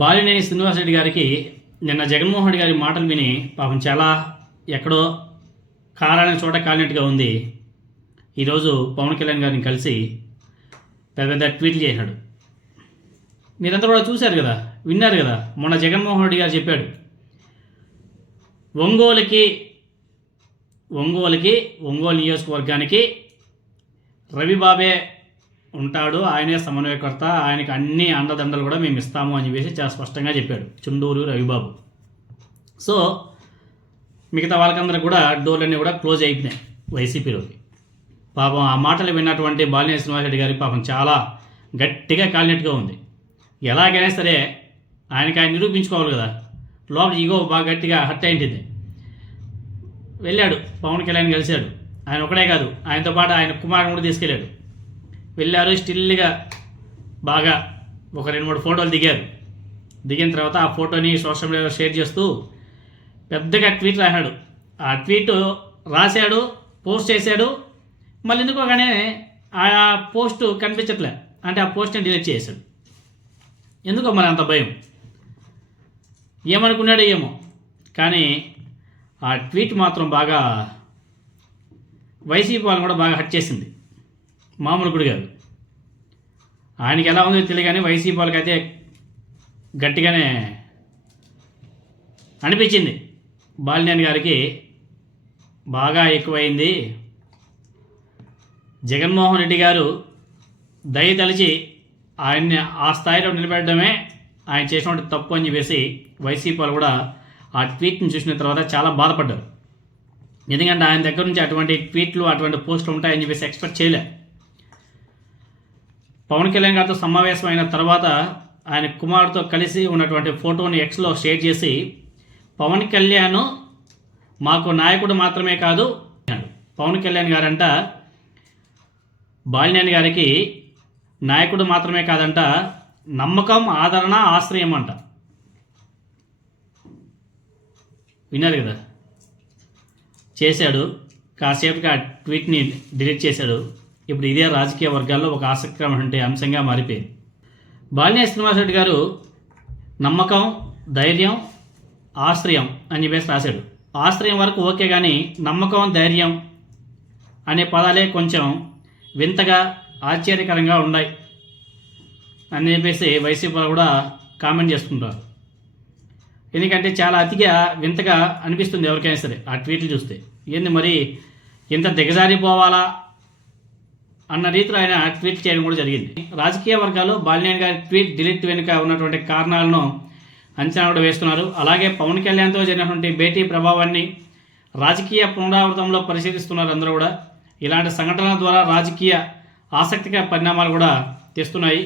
బాలినేని శ్రీనివాసరెడ్డి గారికి నిన్న జగన్మోహన్ రెడ్డి గారి మాటలు విని పాపం చాలా ఎక్కడో కారాలని చోట కాలినట్టుగా ఉంది. ఈరోజు పవన్ కళ్యాణ్ గారిని కలిసి పెద్ద పెద్ద ట్వీట్లు చేశాడు. మీరంతా కూడా చూశారు కదా, విన్నారు కదా. మొన్న జగన్మోహన్ రెడ్డి గారు చెప్పాడు, ఒంగోలు నియోజకవర్గానికి రవిబాబే ఉంటాడు, ఆయనే సమన్వయకర్త, ఆయనకి అన్ని అండదండలు కూడా మేము ఇస్తాము అని చెప్పేసి చాలా స్పష్టంగా చెప్పాడు చుండూరు రవిబాబు. సో మిగతా వాళ్ళకందరూ కూడా డోర్లన్నీ కూడా క్లోజ్ అయిపోయినాయి వైసీపీలోకి. పాపం ఆ మాటలు విన్నటువంటి బాలినేని శ్రీనివాసరెడ్డి గారి పాపం చాలా గట్టిగా కాలినట్టుగా ఉంది. ఎలాగైనా సరే ఆయన నిరూపించుకోవాలి కదా. లోపల ఈగో బాగా గట్టిగా హర్ట్ అయింది. వెళ్ళాడు, పవన్ కళ్యాణ్ కలిశాడు. ఆయన ఒకడే కాదు, ఆయనతో పాటు ఆయన కుమారుని కూడా తీసుకెళ్ళాడు. వెళ్ళారు, స్టిల్గా బాగా ఒక 2-3 ఫోటోలు దిగారు. దిగిన తర్వాత ఆ ఫోటోని సోషల్ మీడియాలో షేర్ చేస్తూ పెద్దగా ట్వీట్ రాశాడు. ఆ ట్వీట్ రాశాడు, పోస్ట్ చేశాడు. మళ్ళీ ఎందుకోగానే ఆ పోస్ట్ కనిపించట్లే, అంటే ఆ పోస్ట్ని డిలీట్ చేశాడు. ఎందుకో మరి అంత భయం, ఏమనుకున్నాడో ఏమో. కానీ ఆ ట్వీట్ మాత్రం బాగా వైసీపీ వాళ్ళని కూడా బాగా హర్ట్ చేసింది. మామూలు కూడా కాదు. ఆయనకి ఎలా ఉందో తెలియదు కానీ వైసీపీ వాళ్ళకైతే గట్టిగానే అనిపించింది. బాలినేని గారికి బాగా ఎక్కువైంది. జగన్మోహన్ రెడ్డి గారు దయతలిచి ఆయన్ని ఆ స్థాయిలో నిలబెట్టడమే ఆయన చేసినటువంటి తప్పు అని చెప్పేసి వైసీపీ వాళ్ళు కూడా ఆ ట్వీట్ని చూసిన తర్వాత చాలా బాధపడ్డారు. ఎందుకంటే ఆయన దగ్గర నుంచి అటువంటి ట్వీట్లు, అటువంటి పోస్టులు ఉంటాయని చెప్పేసి ఎక్స్పెక్ట్ చేయలే. పవన్ కళ్యాణ్ గారితో సమావేశం అయిన తర్వాత ఆయన కుమారుడితో కలిసి ఉన్నటువంటి ఫోటోని ఎక్స్లో షేర్ చేసి, పవన్ కళ్యాణ్ మాకు నాయకుడు మాత్రమే కాదు, పవన్ కళ్యాణ్ గారంట బాలినేని గారికి నాయకుడు మాత్రమే కాదంట, నమ్మకం, ఆదరణ, ఆశ్రయం అంట. విన్నారు కదా. చేశాడు, కాసేపుకి ఆ ట్వీట్ని డిలీట్ చేశాడు. ఇప్పుడు ఇదే రాజకీయ వర్గాల్లో ఒక ఆసక్తికరమైన అంశంగా మారిపోయింది. బాలినేని శ్రీనివాసరెడ్డి గారు నమ్మకం, ధైర్యం, ఆశ్రయం అని చెప్పేసి రాశాడు. ఆశ్రయం వరకు ఓకే, కానీ నమ్మకం, ధైర్యం అనే పదాలే కొంచెం వింతగా, ఆశ్చర్యకరంగా ఉన్నాయి అని చెప్పేసి వైసీపీ కూడా కామెంట్ చేసుకుంటారు. ఎందుకంటే చాలా అతిగా వింతగా అనిపిస్తుంది ఎవరికైనా సరే ఆ ట్వీట్లు చూస్తే. ఏంది మరి ఇంత దిగజారిపోవాలా అన్న రీతిలో ఆయన ట్వీట్ చేయడం కూడా జరిగింది. రాజకీయ వర్గాలు బాలినేని గారి ట్వీట్ డిలీట్ వెనుక ఉన్నటువంటి కారణాలను అంచనా కూడా వేస్తున్నారు. అలాగే పవన్ కళ్యాణ్తో జరిగినటువంటి భేటీ ప్రభావాన్ని రాజకీయ పునరావృతంలో పరిశీలిస్తున్నారు అందరూ కూడా. ఇలాంటి సంఘటనల ద్వారా రాజకీయ ఆసక్తికర పరిణామాలు కూడా తెస్తున్నాయి.